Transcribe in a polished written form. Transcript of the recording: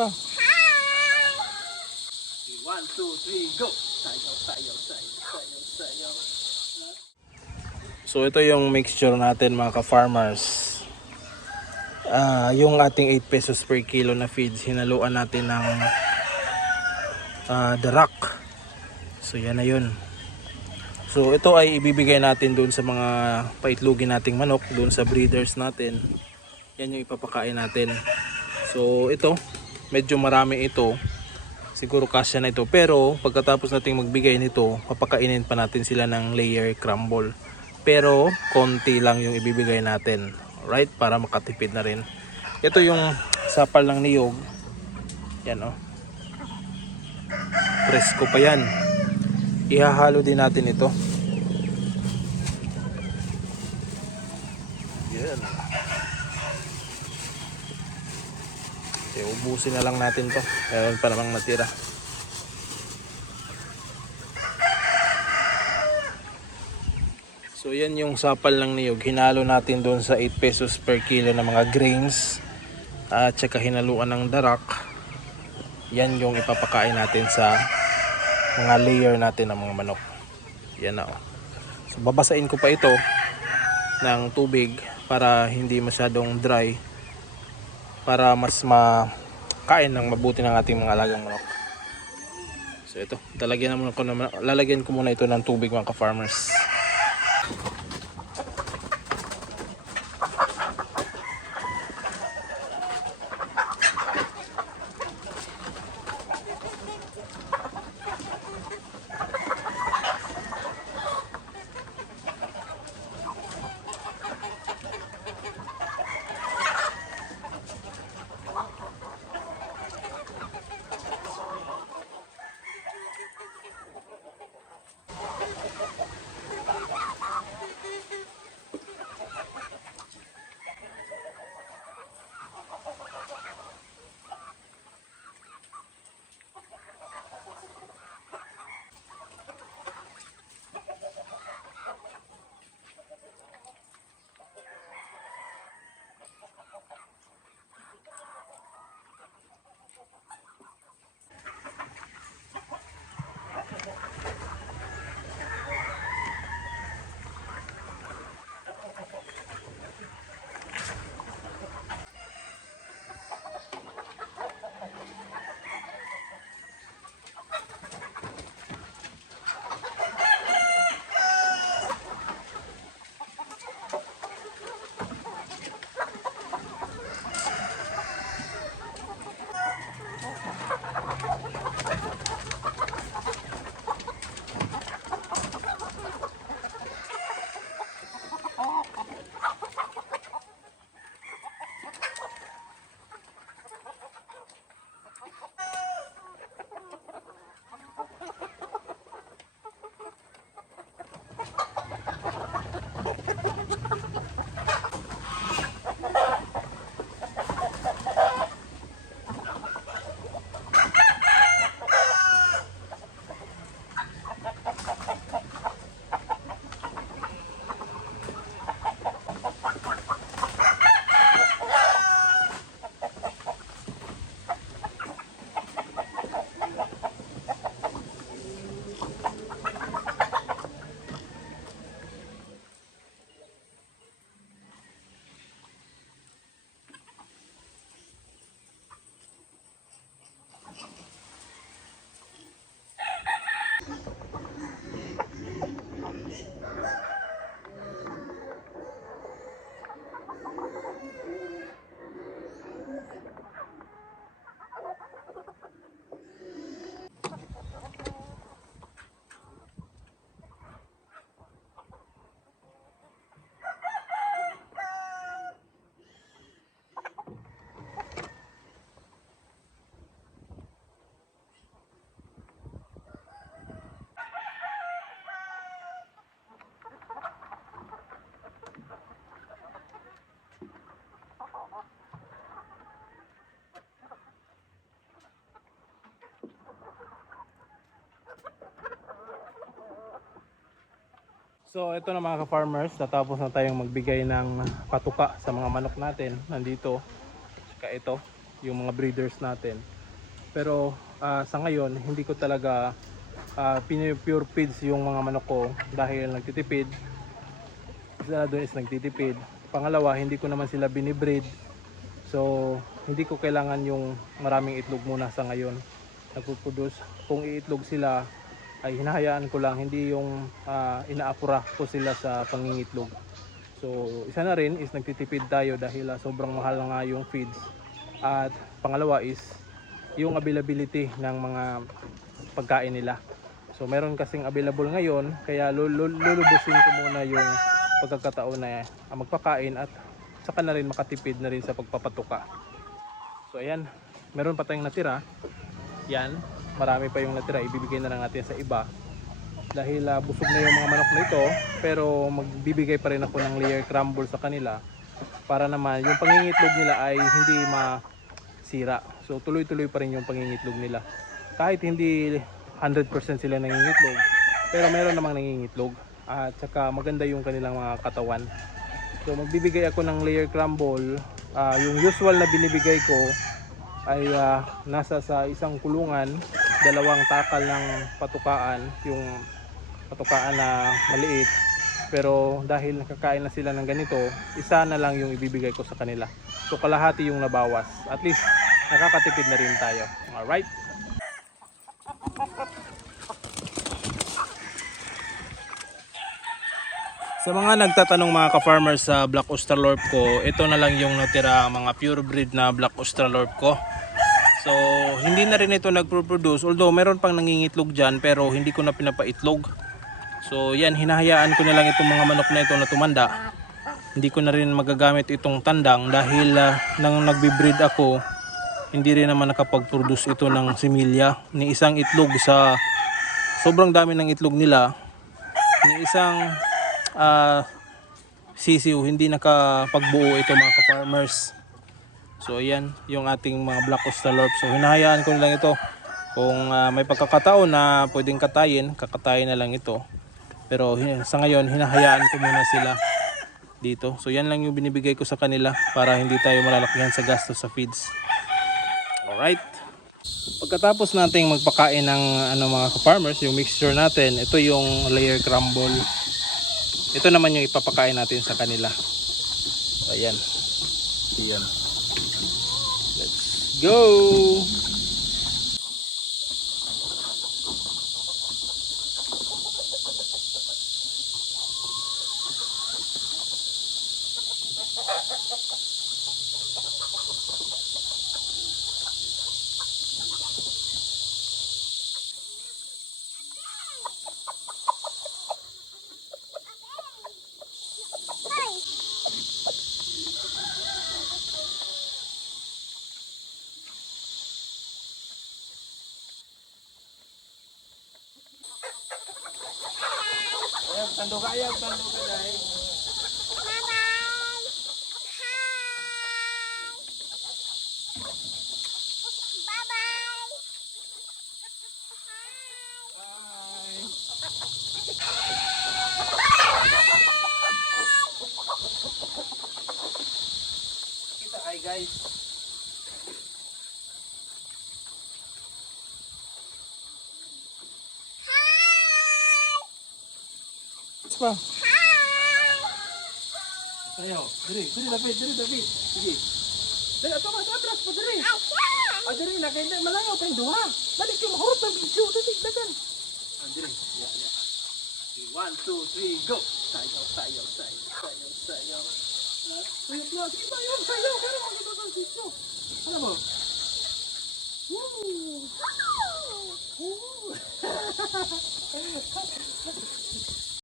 One, two, three, go! Sayaw, sayaw, sayaw, sayaw, sayaw. So ito yung mixture natin mga ka-farmers. Yung ating 8 pesos per kilo na feeds, hinaluan natin ng darak. So yan na yun. So ito ay ibibigay natin doon sa mga paitlugin nating manok, doon sa breeders natin. Yan yung ipapakain natin. So ito, medyo marami ito. Siguro kasya na ito. Pero pagkatapos nating magbigay nito, papakainin pa natin sila ng layer crumble. Pero konti lang yung ibibigay natin. Right? Para makatipid na rin. Ito yung sapal ng niyog. Yan oh. Presko pa yan. Ihahalo din natin ito. Yan. Okay, ubusin na lang natin to. Meron pa namang natira. So yan yung sapal ng niyog. Hinalo natin doon sa 8 pesos per kilo na mga grains. At saka hinaluan ng darak. Yan yung ipapakain natin sa mga layer natin ng mga manok. Yan na oh. So babasain ko pa ito ng tubig para hindi masyadong dry, para mas makain ng mabuti ng ating mga alagang manok. So ito, lalagyan ko muna ito ng tubig mga ka-farmers. So ito na mga ka-farmers, natapos na tayong magbigay ng patuka sa mga manok natin. Nandito, saka ito. yung mga breeders natin. Pero sa ngayon hindi ko talaga pure feeds yung mga manok ko dahil nagtitipid. Isa doon is nagtitipid. Pangalawa, hindi ko naman sila binibreed. So hindi ko kailangan yung maraming itlog muna sa ngayon. Nagpo-produce. Kung iitlog sila ay hinahayaan ko lang, hindi yung inaapura ko sila sa pangingitlog. So isa na rin is nagtitipid tayo dahil sobrang mahal nga yung feeds. At pangalawa is yung availability ng mga pagkain nila. So meron kasing available ngayon, kaya lulubusin ko muna yung pagkakataon na magpakain at saka na rin makatipid na rin sa pagpapatuka. So ayan, meron pa tayong natira. Yan, marami pa yung natira, ibibigay na lang natin sa iba. Dahil busog na yung mga manok na ito, pero magbibigay pa rin ako ng layer crumble sa kanila para naman yung pangingitlog nila ay hindi masira. So tuloy-tuloy pa rin yung pangingitlog nila. Kahit hindi 100% sila nangingitlog, pero meron namang nangingitlog at saka maganda yung kanilang mga katawan. So magbibigay ako ng layer crumble. Yung usual na binibigay ko ay nasa sa isang kulungan, 2 takal ng patukaan, yung patukaan na maliit. Pero dahil nakakain na sila ng ganito, isa na lang yung ibibigay ko sa kanila. So kalahati yung nabawas. At least nakakatipid na rin tayo. Alright? Sa mga nagtatanong mga ka-farmers sa Black Australorp ko, ito na lang yung natira mga pure breed na Black Australorp ko. So hindi na rin ito nagpo-produce, although meron pang nangingitlog dyan pero hindi ko na pinapaitlog. So yan, hinahayaan ko na lang itong mga manok na ito na tumanda. Hindi ko na rin magagamit itong tandang dahil nang nagbi-breed ako, hindi rin naman nakapag-produce ito ng similya. Ni isang itlog sa sobrang dami ng itlog nila, ni isang sisiw, hindi nakapagbuo ito mga ka-farmers. So ayan yung ating mga Black Australorp. So hinahayaan ko na lang ito. Kung may pagkakataon na pwedeng katayin, kakatayin na lang ito. Pero sa ngayon hinahayaan ko muna sila dito. So yan lang yung binibigay ko sa kanila para hindi tayo malalakihan sa gastos sa feeds. Alright. Pagkatapos nating magpakain ng mga ka-farmers, yung mixture natin, ito yung layer crumble. Ito naman yung ipapakain natin sa kanila. So ayan. Ayan. Let's go! Tando ka dahil. Kita ay guys. Pa. Ayo, diri David. Sige. Dali ato mas atras pa diri. Diri na kay malayo pa duha. Dali kay mahurot ang video dali dagan. Diri. Ya. 1 2 3 go. Sayo. Sayo. Pero magdadal dito. Ano mo?